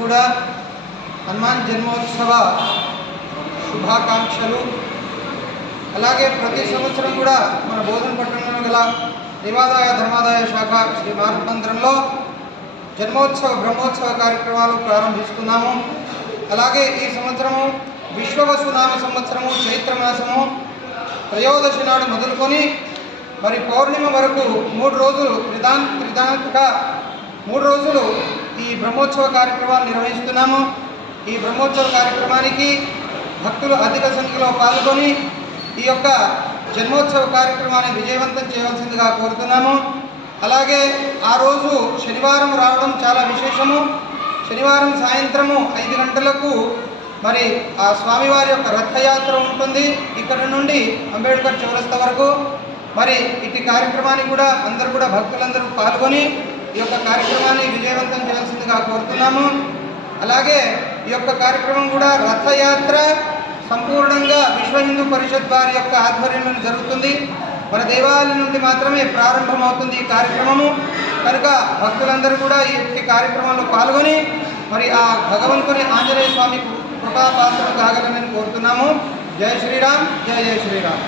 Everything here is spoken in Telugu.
కూడా హనుమాన్ జన్మోత్సవ శుభాకాంక్షలు. అలాగే ప్రతి సంవత్సరం కూడా మన బోధన పట్టణంలో గల దేవాదాయ ధర్మాదాయ శాఖ శ్రీ మానమందిరంలో జన్మోత్సవ బ్రహ్మోత్సవ కార్యక్రమాలు ప్రారంభిస్తున్నాము. అలాగే ఈ సంవత్సరము విశ్వవసునామ సంవత్సరము చైత్రమాసము త్రయోదశి నాడు మొదలుకొని మరి పౌర్ణిమ వరకు మూడు రోజులు త్రిదాన్ త్రిదాంతగా మూడు రోజులు ఈ బ్రహ్మోత్సవ కార్యక్రమాలు నిర్వహిస్తున్నాము. ఈ బ్రహ్మోత్సవ కార్యక్రమానికి భక్తులు అధిక సంఖ్యలో పాల్గొని ఈ యొక్క జన్మోత్సవ కార్యక్రమాన్ని విజయవంతం చేయవలసిందిగా కోరుతున్నాము. అలాగే ఆ రోజు శనివారం రావడం చాలా విశేషము. శనివారం సాయంత్రము ఐదు గంటలకు మరి ఆ స్వామివారి యొక్క రథయాత్ర ఉంటుంది. ఇక్కడ నుండి అంబేద్కర్ చౌరస్తా వరకు. మరి ఇటు కార్యక్రమాన్ని కూడా అందరూ కూడా భక్తులందరూ పాల్గొని ఈ యొక్క కార్యక్రమాన్ని విజయవంతం చేయాల్సిందిగా కోరుతున్నాము. అలాగే ఈ యొక్క కార్యక్రమం కూడా రథయాత్ర సంపూర్ణంగా విశ్వ హిందూ పరిషత్ వారి యొక్క ఆధ్వర్యంలో జరుగుతుంది. మన దేవాలయం నుండి మాత్రమే ప్రారంభమవుతుంది ఈ కార్యక్రమము. కనుక భక్తులందరూ కూడా ఈ యొక్క కార్యక్రమంలో పాల్గొని మరి ఆ భగవంతుని ఆంజనేయ స్వామి కృపాపాత్రలు కాగలనని కోరుతున్నాము. జై శ్రీరామ్ జై జై శ్రీరామ్.